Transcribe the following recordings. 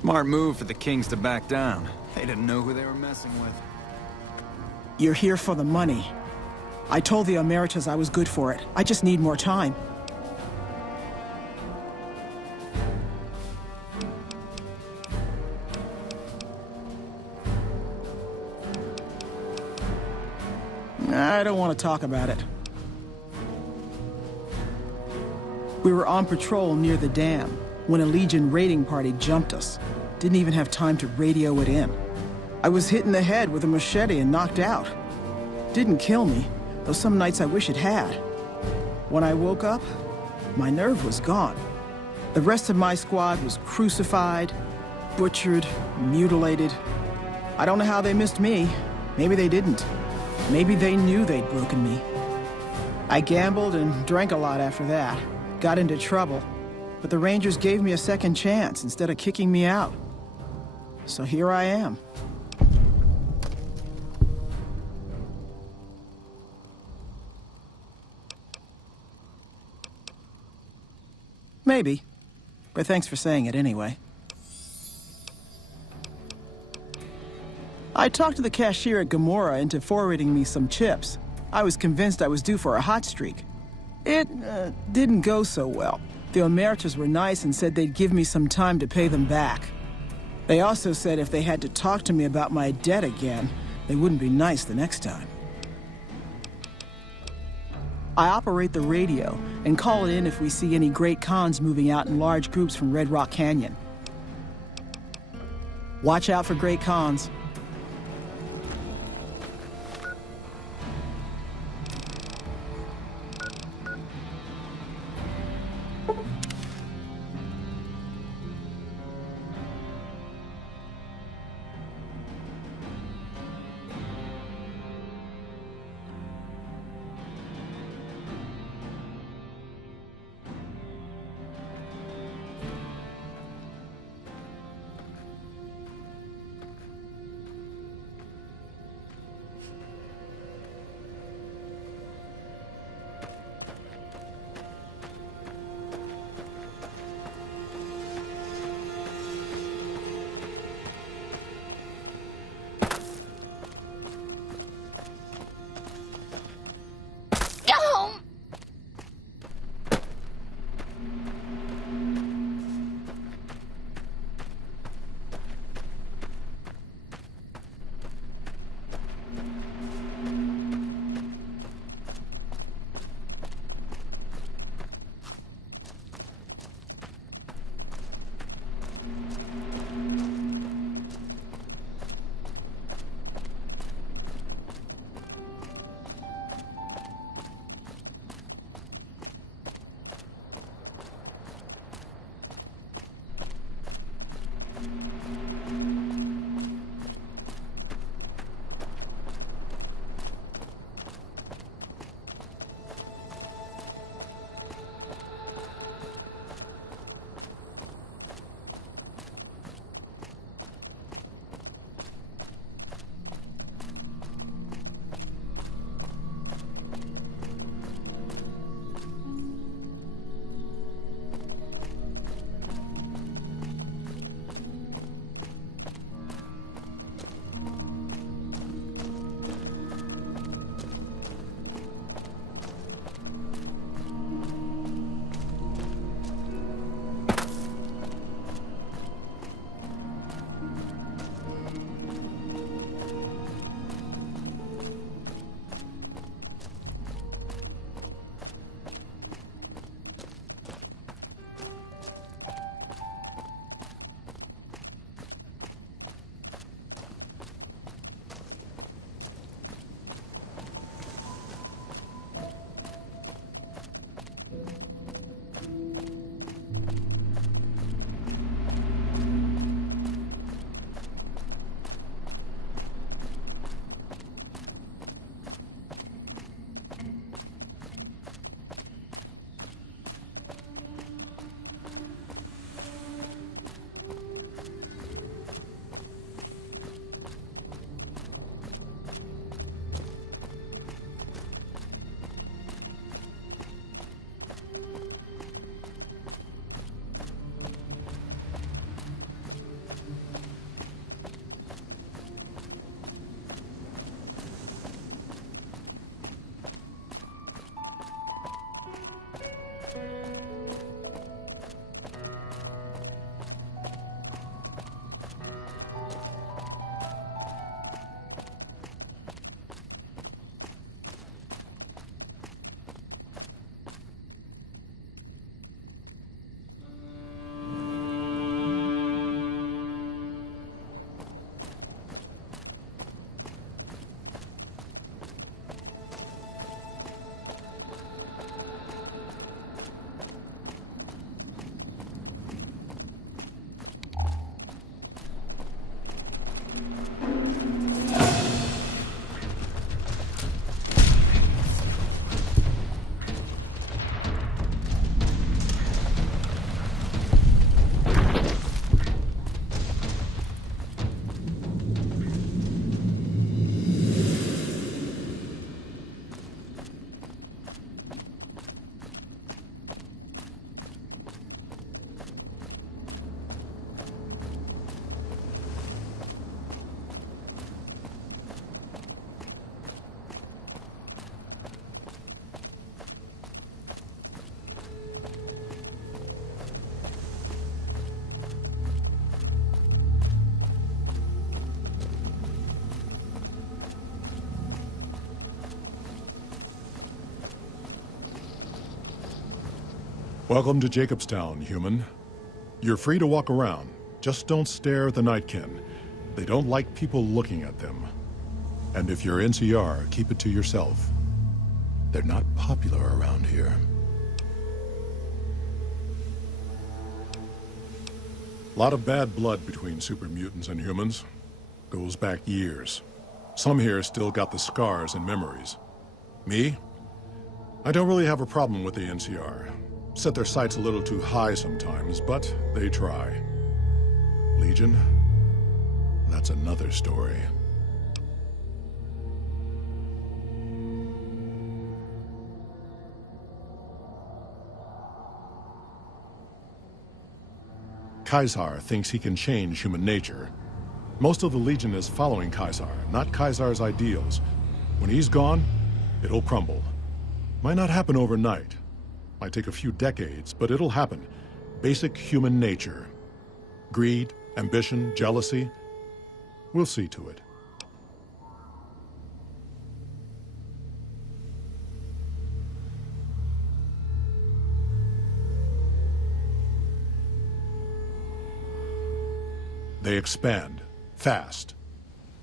Smart move for the Kings to back down. They didn't know who they were messing with. You're here for the money. I told the Emeritus I was good for it. I just need more time. I don't want to talk about it. We were on patrol near the dam when a Legion raiding party jumped us. Didn't even have time to radio it in. I was hit in the head with a machete and knocked out. Didn't kill me, though some nights I wish it had. When I woke up, my nerve was gone. The rest of my squad was crucified, butchered, mutilated. I don't know how they missed me. Maybe they didn't. Maybe they knew they'd broken me. I gambled and drank a lot after that. Got into trouble. But the Rangers gave me a second chance instead of kicking me out. So here I am. Maybe. But thanks for saying it anyway. I talked to the cashier at Gamora into forwarding me some chips. I was convinced I was due for a hot streak. It didn't go so well. The Emeritus were nice and said they'd give me some time to pay them back. They also said if they had to talk to me about my debt again, they wouldn't be nice the next time. I operate the radio and call it in if we see any great cons moving out in large groups from Red Rock Canyon. Watch out for great cons. Welcome to Jacobstown, human. You're free to walk around. Just don't stare at the Nightkin. They don't like people looking at them. And if you're NCR, keep it to yourself. They're not popular around here. A lot of bad blood between super mutants and humans. Goes back years. Some here still got the scars and memories. Me? I don't really have a problem with the NCR. Set their sights a little too high sometimes, but they try. Legion? That's another story. Caesar thinks he can change human nature. Most of the Legion is following Caesar, not Caesar's ideals. When he's gone, it'll crumble. Might not happen overnight. Might take a few decades, but it'll happen. Basic human nature. Greed, ambition, jealousy. We'll see to it. They expand, fast.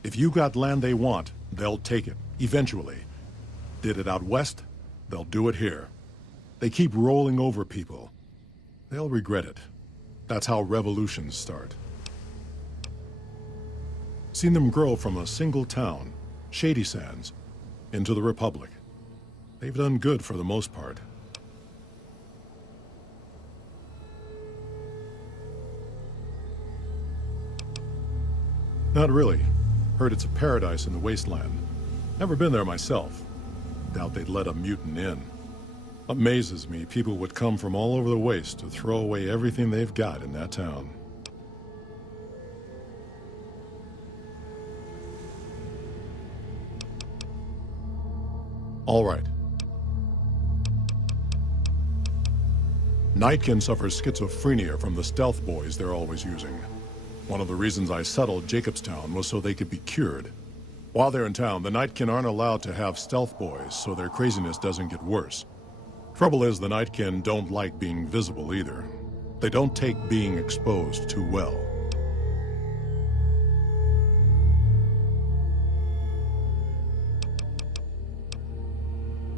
If you got land they want, they'll take it, eventually. Did it out west, they'll do it here. They keep rolling over people. They'll regret it. That's how revolutions start. Seen them grow from a single town, Shady Sands, into the Republic. They've done good for the most part. Not really. Heard it's a paradise in the wasteland. Never been there myself. Doubt they'd let a mutant in. Amazes me people would come from all over the waste to throw away everything they've got in that town. All right. Nightkin suffers schizophrenia from the stealth boys they're always using. One of the reasons I settled Jacobstown was so they could be cured. While they're in town, the Nightkin aren't allowed to have stealth boys, so their craziness doesn't get worse. Trouble is, the Nightkin don't like being visible either. They don't take being exposed too well.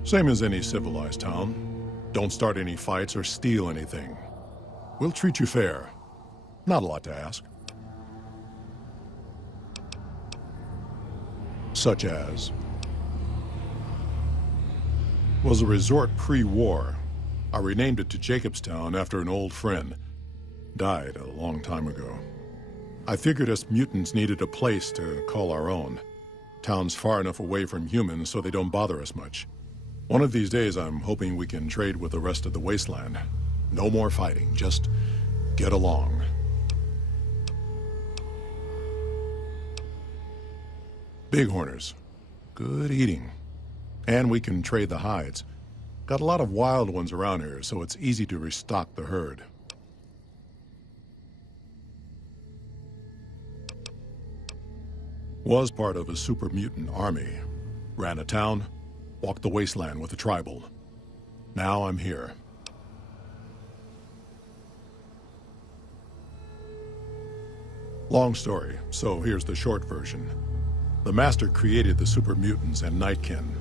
Same as any civilized town. Don't start any fights or steal anything. We'll treat you fair. Not a lot to ask. Such as... was a resort pre-war. I renamed it to Jacobstown after an old friend. Died a long time ago. I figured us mutants needed a place to call our own. Town's far enough away from humans so they don't bother us much. One of these days I'm hoping we can trade with the rest of the wasteland. No more fighting, just get along. Bighorners. Good eating. And we can trade the hides. Got a lot of wild ones around here, so it's easy to restock the herd. Was part of a super mutant army. Ran a town, walked the wasteland with a tribal. Now I'm here. Long story, so here's the short version. The Master created the super mutants and Nightkin.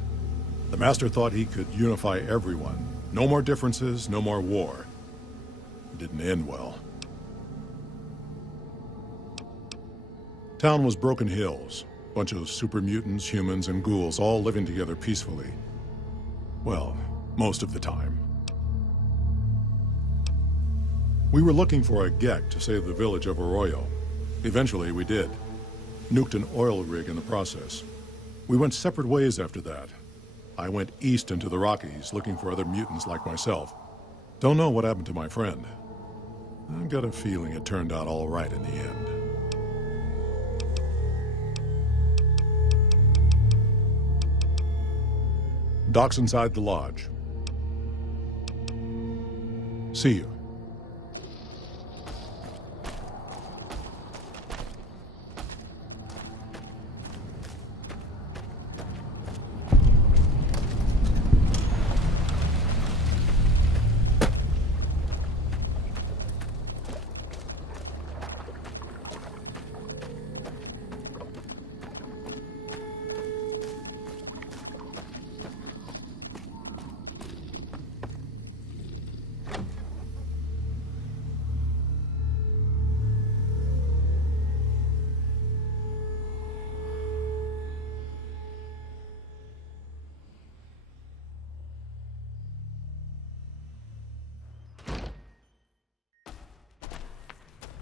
The Master thought he could unify everyone. No more differences, no more war. It didn't end well. Town was Broken Hills. Bunch of super mutants, humans, and ghouls all living together peacefully. Well, most of the time. We were looking for a Gek to save the village of Arroyo. Eventually, we did. Nuked an oil rig in the process. We went separate ways after that. I went east into the Rockies, looking for other mutants like myself. Don't know what happened to my friend. I've got a feeling it turned out all right in the end. Doc's inside the lodge. See you.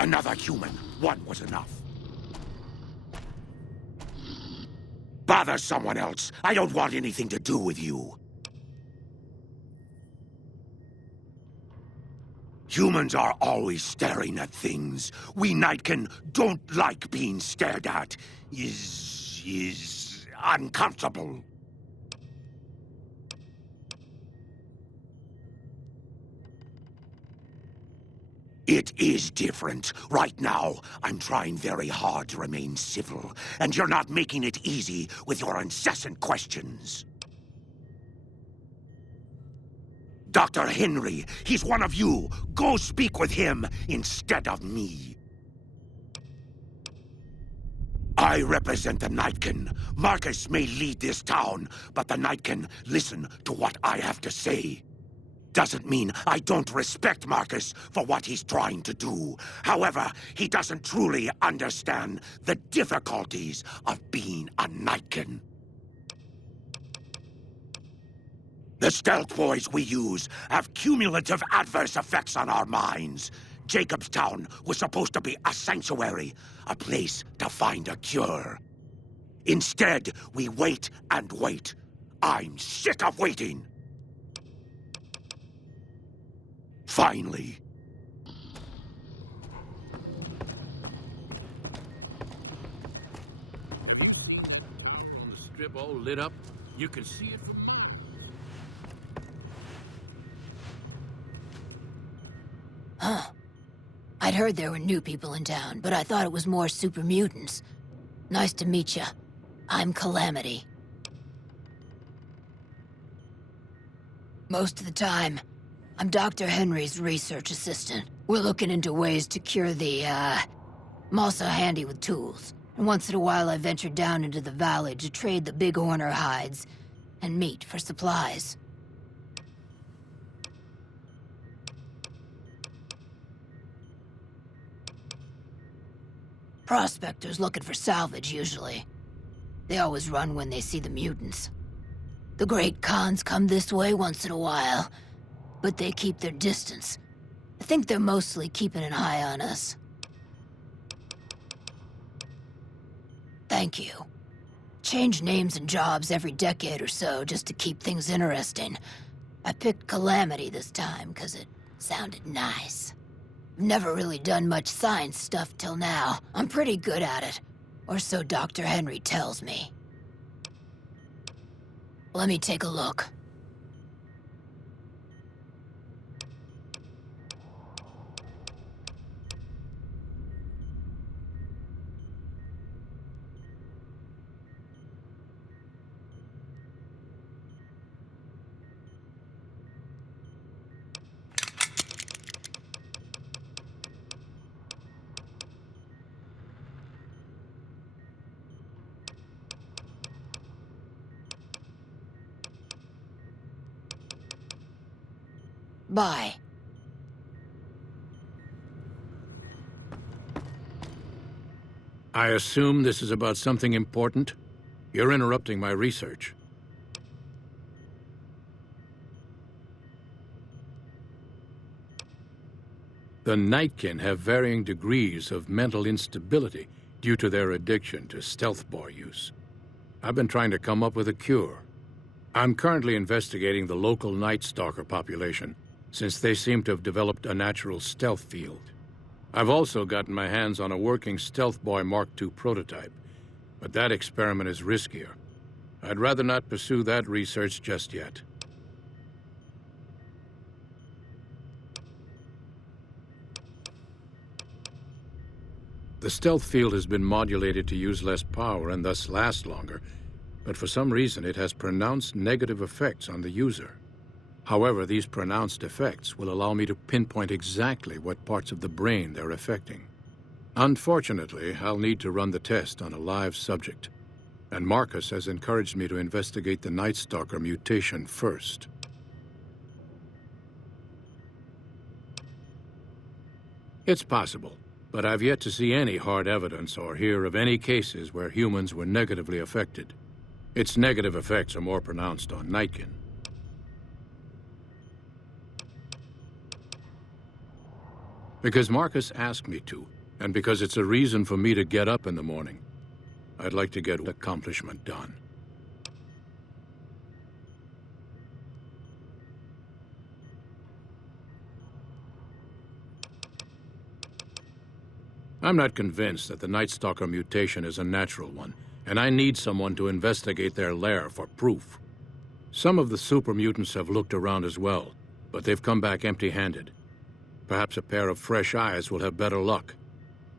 Another human. One was enough. Bother someone else. I don't want anything to do with you. Humans are always staring at things. We Nightkin don't like being stared at. Is uncomfortable. It is different. Right now, I'm trying very hard to remain civil, and you're not making it easy with your incessant questions. Dr. Henry, he's one of you. Go speak with him instead of me. I represent the Nightkin. Marcus may lead this town, but the Nightkin listen to what I have to say. Doesn't mean I don't respect Marcus for what he's trying to do. However, he doesn't truly understand the difficulties of being a Nightkin. The stealth boys we use have cumulative adverse effects on our minds. Jacobstown was supposed to be a sanctuary, a place to find a cure. Instead, we wait and wait. I'm sick of waiting. Finally. On the strip all lit up, you can see it from... Huh. I'd heard there were new people in town, but I thought it was more super mutants. Nice to meet ya. I'm Calamity. Most of the time, I'm Dr. Henry's research assistant. We're looking into ways to cure the, I'm also handy with tools. And once in a while I venture down into the valley to trade the big horner hides and meat for supplies. Prospectors looking for salvage, usually. They always run when they see the mutants. The Great Khans come this way once in a while, but they keep their distance. I think they're mostly keeping an eye on us. Thank you. Change names and jobs every decade or so just to keep things interesting. I picked Calamity this time because it sounded nice. I've never really done much science stuff till now. I'm pretty good at it. Or so Dr. Henry tells me. Let me take a look. Bye. I assume this is about something important? You're interrupting my research. The Nightkin have varying degrees of mental instability due to their addiction to stealth boy use. I've been trying to come up with a cure. I'm currently investigating the local Night Stalker population, since they seem to have developed a natural stealth field. I've also gotten my hands on a working Stealth Boy Mark II prototype, but that experiment is riskier. I'd rather not pursue that research just yet. The stealth field has been modulated to use less power and thus last longer, but for some reason it has pronounced negative effects on the user. However, these pronounced effects will allow me to pinpoint exactly what parts of the brain they're affecting. Unfortunately, I'll need to run the test on a live subject, and Marcus has encouraged me to investigate the Night Stalker mutation first. It's possible, but I've yet to see any hard evidence or hear of any cases where humans were negatively affected. Its negative effects are more pronounced on Nightkin. Because Marcus asked me to, And because it's a reason for me to get up in the morning. I'd like to get accomplishment done. I'm not convinced that the Night Stalker mutation is a natural one, and I need someone to investigate their lair for proof. Some of the super mutants have looked around as well, but they've come back empty-handed. Perhaps a pair of fresh eyes will have better luck.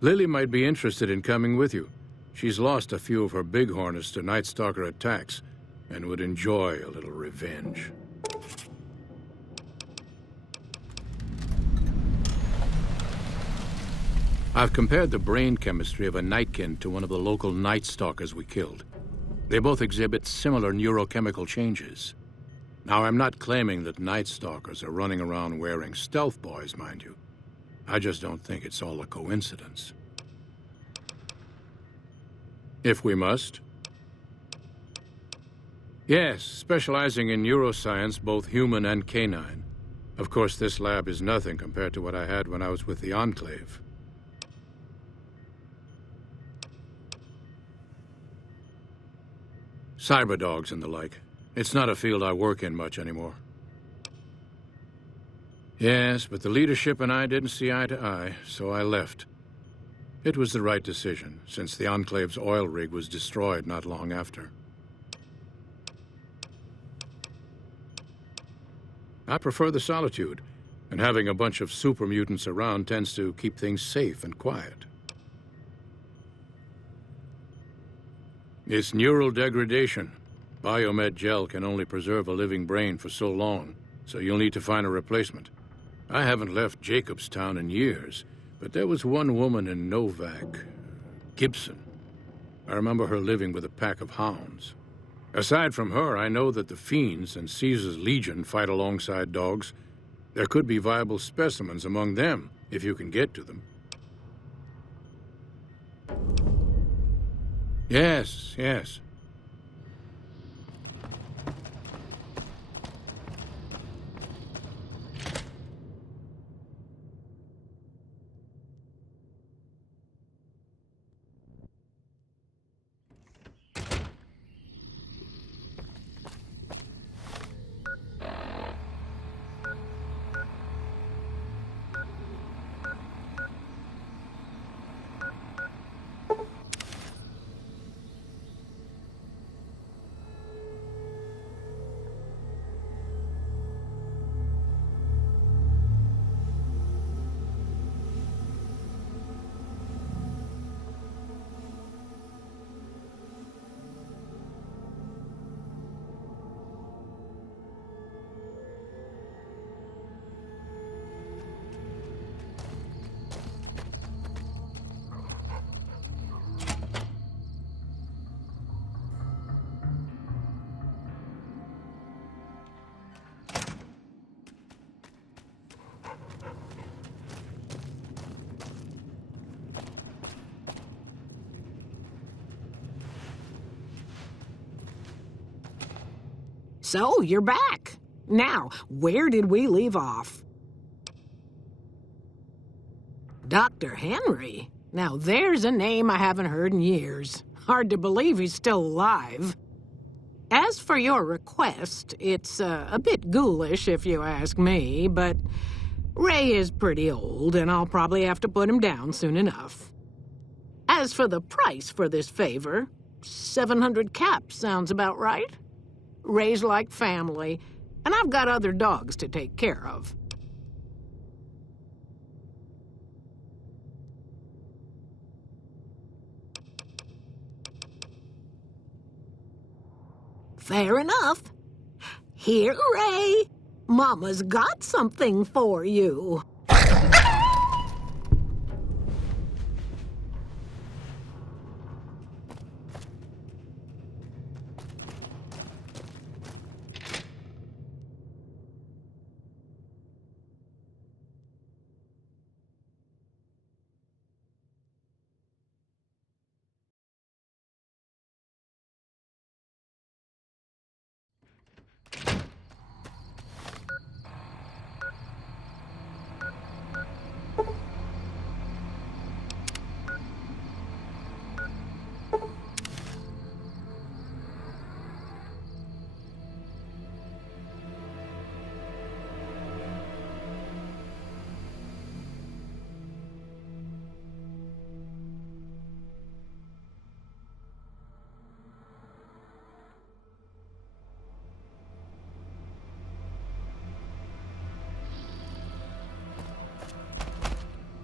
Lily might be interested in coming with you. She's lost a few of her bighorners to Night Stalker attacks, and would enjoy a little revenge. I've compared the brain chemistry of a Nightkin to one of the local Night Stalkers we killed. They both exhibit similar neurochemical changes. Now, I'm not claiming that Night Stalkers are running around wearing stealth boys, mind you. I just don't think it's all a coincidence. If we must. Yes, specializing in neuroscience, both human and canine. Of course, this lab is nothing compared to what I had when I was with the Enclave. Cyberdogs and the like. It's not a field I work in much anymore. Yes, but the leadership and I didn't see eye to eye, so I left. It was the right decision, since the Enclave's oil rig was destroyed not long after. I prefer the solitude, and having a bunch of super mutants around tends to keep things safe and quiet. It's neural degradation. Biomed gel can only preserve a living brain for so long, so you'll need to find a replacement. I haven't left Jacobstown in years, but there was one woman in Novak, Gibson. I remember her living with a pack of hounds. Aside from her, I know that the Fiends and Caesar's Legion fight alongside dogs. There could be viable specimens among them, if you can get to them. Yes, yes. So, you're back. Now, where did we leave off? Dr. Henry? Now, there's a name I haven't heard in years. Hard to believe he's still alive. As for your request, it's a bit ghoulish if you ask me, but Ray is pretty old, and I'll probably have to put him down soon enough. As for the price for this favor, 700 caps sounds about right. Ray's like family, and I've got other dogs to take care of. Fair enough. Here, Ray. Mama's got something for you.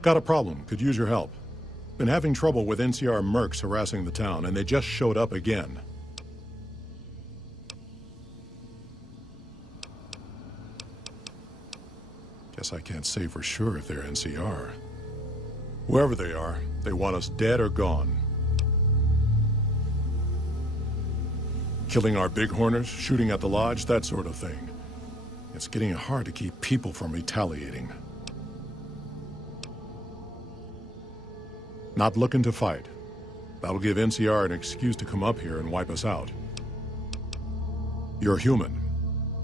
Got a problem, could use your help. Been having trouble with NCR mercs harassing the town, and they just showed up again. Guess I can't say for sure if they're NCR. Whoever they are, they want us dead or gone. Killing our bighorners, shooting at the lodge, that sort of thing. It's getting hard to keep people from retaliating. Not looking to fight. That'll give NCR an excuse to come up here and wipe us out. You're human.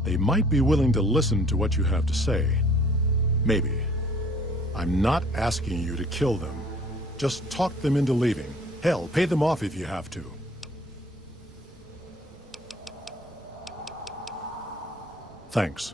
They might be willing to listen to what you have to say. Maybe. I'm not asking you to kill them. Just talk them into leaving. Hell, pay them off if you have to. Thanks.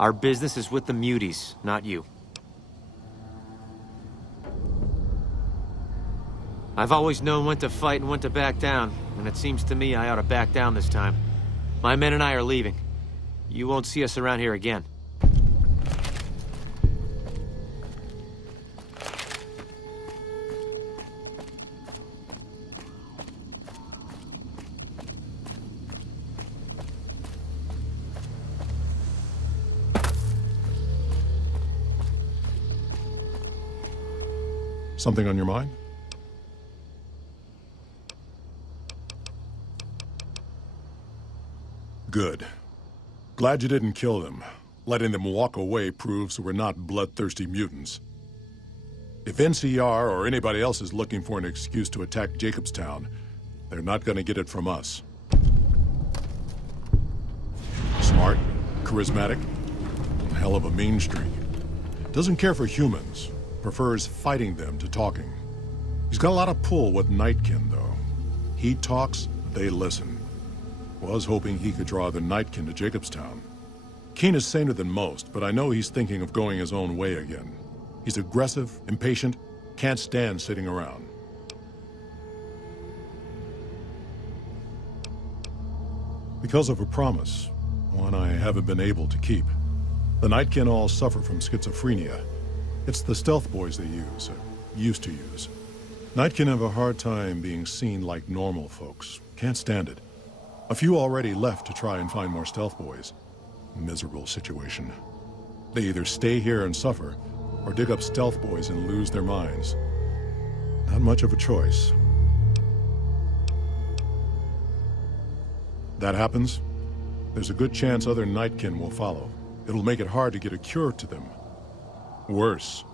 Our business is with the muties, not you. I've always known when to fight and when to back down, and it seems to me I ought to back down this time. My men and I are leaving. You won't see us around here again. Something on your mind? Good. Glad you didn't kill them. Letting them walk away proves we're not bloodthirsty mutants. If NCR or anybody else is looking for an excuse to attack Jacobstown, they're not gonna get it from us. Smart, charismatic, and hell of a mean streak. Doesn't care for humans. Prefers fighting them to talking. He's got a lot of pull with Nightkin, though. He talks, they listen. Was hoping he could draw the Nightkin to Jacobstown. Keen is saner than most, but I know he's thinking of going his own way again. He's aggressive, impatient, can't stand sitting around. Because of a promise, one I haven't been able to keep. The Nightkin all suffer from schizophrenia. It's the stealth boys they use, or used to use. Nightkin have a hard time being seen like normal folks. Can't stand it. A few already left to try and find more stealth boys. Miserable situation. They either stay here and suffer, or dig up stealth boys and lose their minds. Not much of a choice. That happens, there's a good chance other Nightkin will follow. It'll make it hard to get a cure to them. Worse,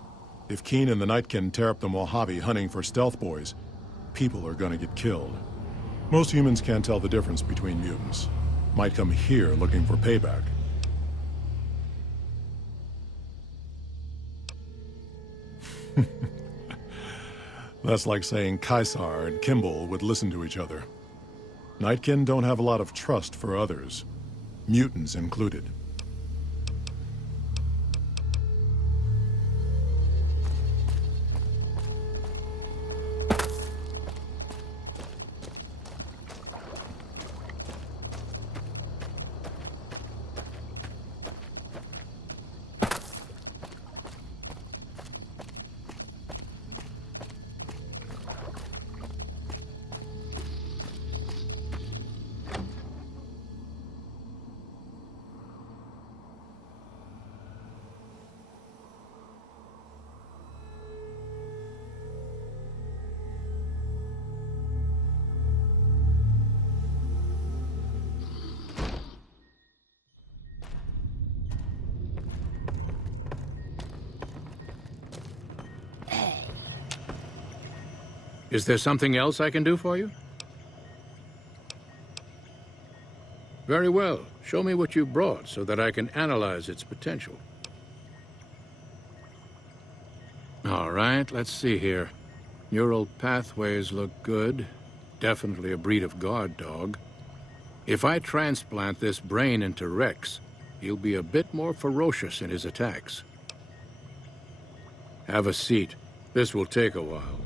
if Keen and the Nightkin tear up the Mojave hunting for stealth boys, people are gonna get killed. Most humans can't tell the difference between mutants. Might come here looking for payback. That's like saying Caesar and Kimball would listen to each other. Nightkin don't have a lot of trust for others, mutants included. Is there something else I can do for you? Very well. Show me what you brought so that I can analyze its potential. All right, let's see here. Neural pathways look good. Definitely a breed of guard dog. If I transplant this brain into Rex, he'll be a bit more ferocious in his attacks. Have a seat. This will take a while.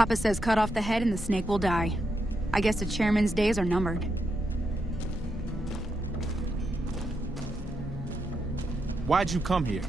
Papa says cut off the head and the snake will die. I guess the chairman's days are numbered. Why'd you come here?